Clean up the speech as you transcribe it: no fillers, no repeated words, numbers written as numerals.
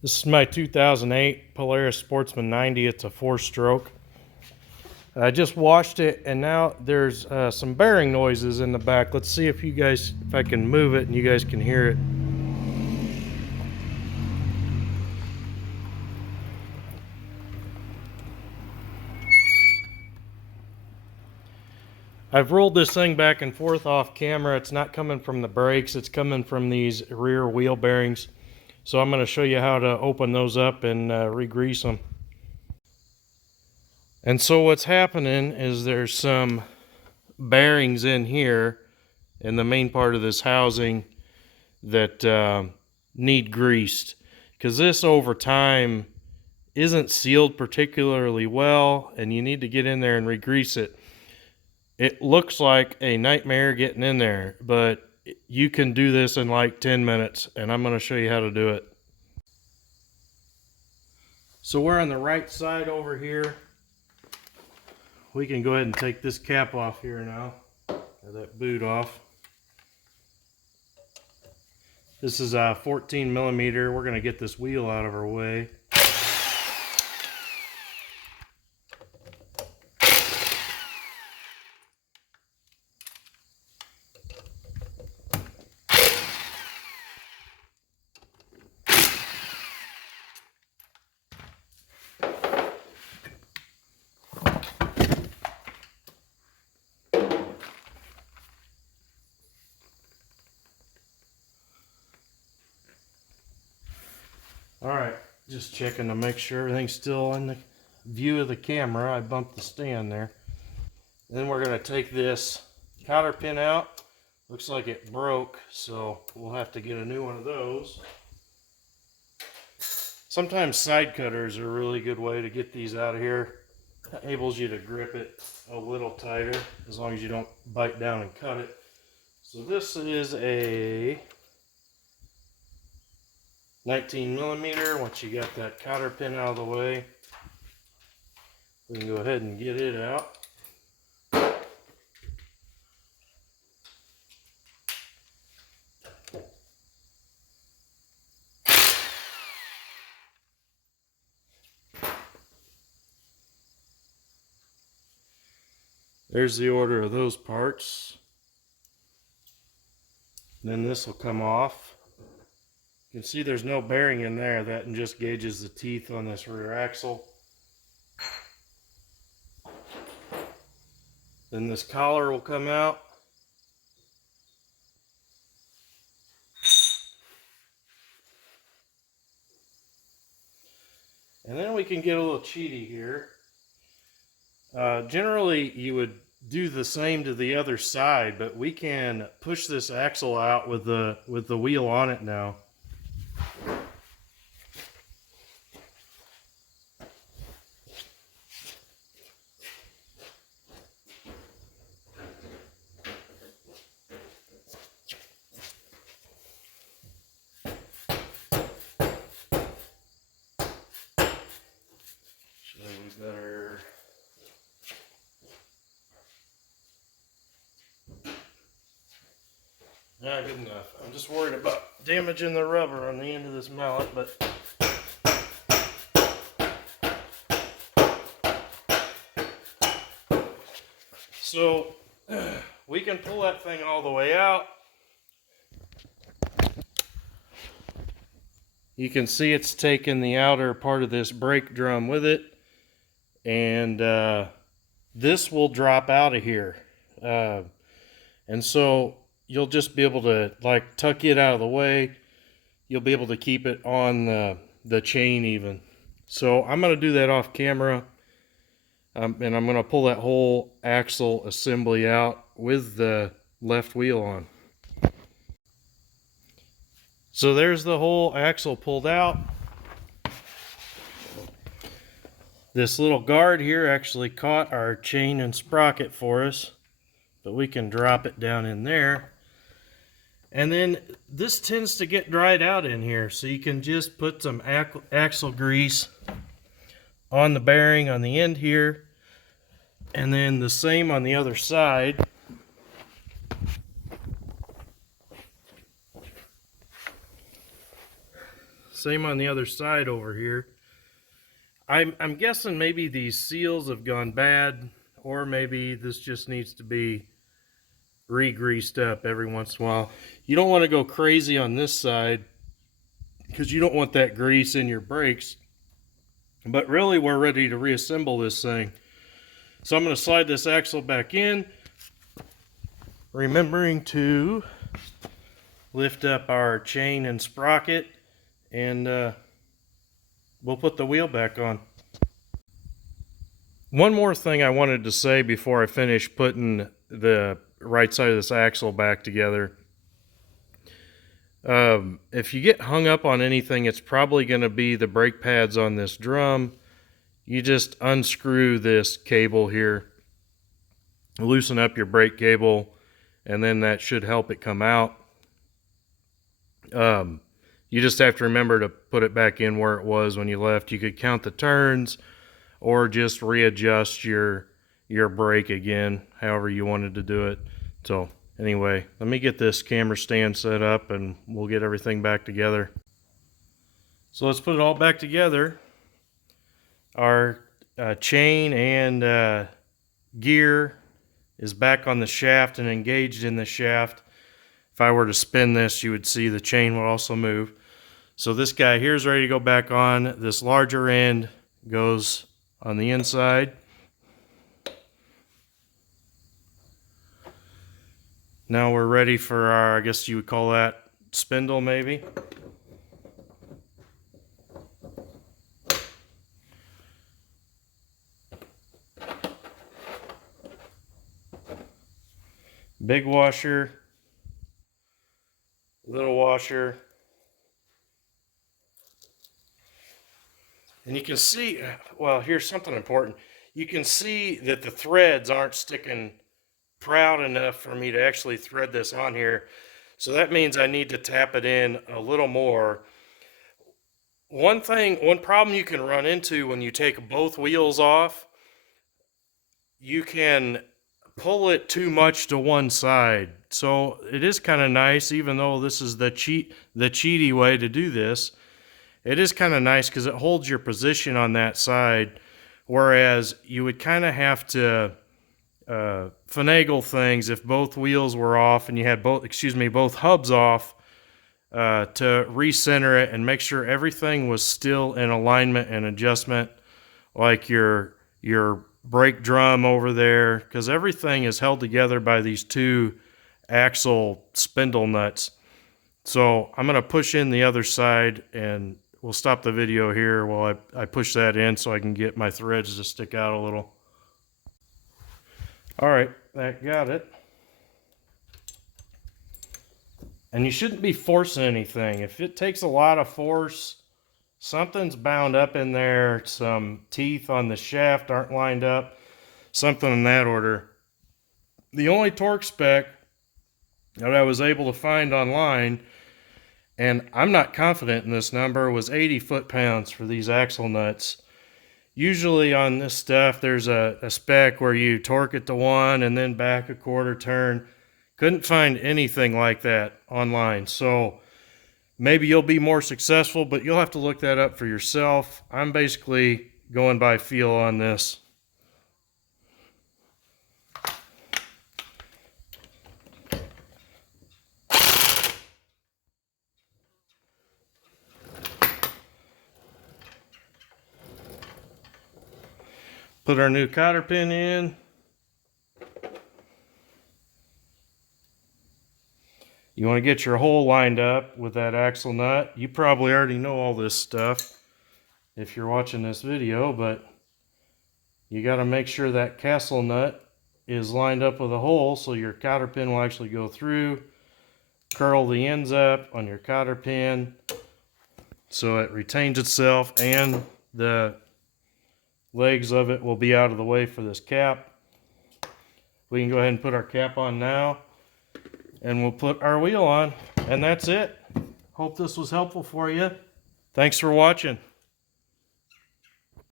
This is my 2008 Polaris Sportsman 90. It's a 4-stroke. I just washed it, and now there's some bearing noises in the back. Let's see if I can move it and you guys can hear it. I've rolled this thing back and forth off camera. It's not coming from the brakes, it's coming from these rear wheel bearings. So I'm going to show you how to open those up and re-grease them. And so what's happening is there's some bearings in here in the main part of this housing that need greased, because this over time isn't sealed particularly well, and you need to get in there and re-grease it. It looks like a nightmare getting in there, but you can do this in like 10 minutes, and I'm going to show you how to do it. So we're on the right side over here. We can go ahead and take this cap off here now, or that boot off. This is a 14 millimeter. We're going to get this wheel out of our way. Alright, just checking to make sure everything's still in the view of the camera. I bumped the stand there. Then we're going to take this cotter pin out. Looks like it broke, so we'll have to get a new one of those. Sometimes side cutters are a really good way to get these out of here. It enables you to grip it a little tighter, as long as you don't bite down and cut it. So this is a 19 millimeter. Once you got that cotter pin out of the way, we can go ahead and get it out. There's the order of those parts. Then this will come off. You can see there's no bearing in there. That just gauges the teeth on this rear axle. Then this collar will come out. And then we can get a little cheaty here. Generally, you would do the same to the other side, but we can push this axle out with the wheel on it now. So we better. Not good enough. I'm just worried about damaging the rubber on the end of this mallet, but so we can pull that thing all the way out. You can see it's taken the outer part of this brake drum with it, and this will drop out of here, and so you'll just be able to like tuck it out of the way. You'll be able to keep it on the chain even. So I'm going to do that off camera, and I'm going to pull that whole axle assembly out with the left wheel on. So there's the whole axle pulled out. This little guard here actually caught our chain and sprocket for us, but we can drop it down in there. And then this tends to get dried out in here, so you can just put some axle grease on the bearing on the end here, and then the same on the other side. Same on the other side over here. I'm guessing maybe these seals have gone bad, or maybe this just needs to be re-greased up every once in a while. You don't want to go crazy on this side because you don't want that grease in your brakes. But really, we're ready to reassemble this thing. So I'm going to slide this axle back in, remembering to lift up our chain and sprocket, and we'll put the wheel back on. One more thing I wanted to say before I finish putting the right side of this axle back together. If you get hung up on anything, it's probably going to be the brake pads on this drum. You just unscrew this cable here, loosen up your brake cable, and then that should help it come out. You just have to remember to put it back in where it was when you left. You could count the turns or just readjust your brake again, however you wanted to do it. So anyway, let me get this camera stand set up and we'll get everything back together. So let's put it all back together. Our chain and gear is back on the shaft and engaged in the shaft. If I were to spin this, you would see the chain would also move. So this guy here is ready to go back on. This larger end goes on the inside. Now we're ready for our, I guess you would call that spindle maybe. Big washer, little washer. And you can see, well, here's something important. You can see that the threads aren't sticking proud enough for me to actually thread this on here. So that means I need to tap it in a little more. One problem you can run into when you take both wheels off, you can pull it too much to one side. So it is kind of nice, even though this is the cheaty way to do this. It is kind of nice because it holds your position on that side, whereas you would kind of have to finagle things if both wheels were off and you had both hubs off to recenter it and make sure everything was still in alignment and adjustment, like your brake drum over there, because everything is held together by these two axle spindle nuts. So I'm going to push in the other side and we'll stop the video here while I push that in so I can get my threads to stick out a little. All right, that got it. And you shouldn't be forcing anything. If it takes a lot of force, something's bound up in there. Some teeth on the shaft aren't lined up. Something in that order. The only torque spec that I was able to find online, and I'm not confident in this number, was 80 foot-pounds for these axle nuts. Usually on this stuff, there's a spec where you torque it to 1 and then back a quarter turn. Couldn't find anything like that online. So maybe you'll be more successful, but you'll have to look that up for yourself. I'm basically going by feel on this. Put our new cotter pin in. You want to get your hole lined up with that axle nut. You probably already know all this stuff if you're watching this video, but you got to make sure that castle nut is lined up with a hole so your cotter pin will actually go through. Curl the ends up on your cotter pin so it retains itself and the legs of it will be out of the way for this cap. We can go ahead and put our cap on now and we'll put our wheel on, and that's it. Hope this was helpful for you. Thanks for watching.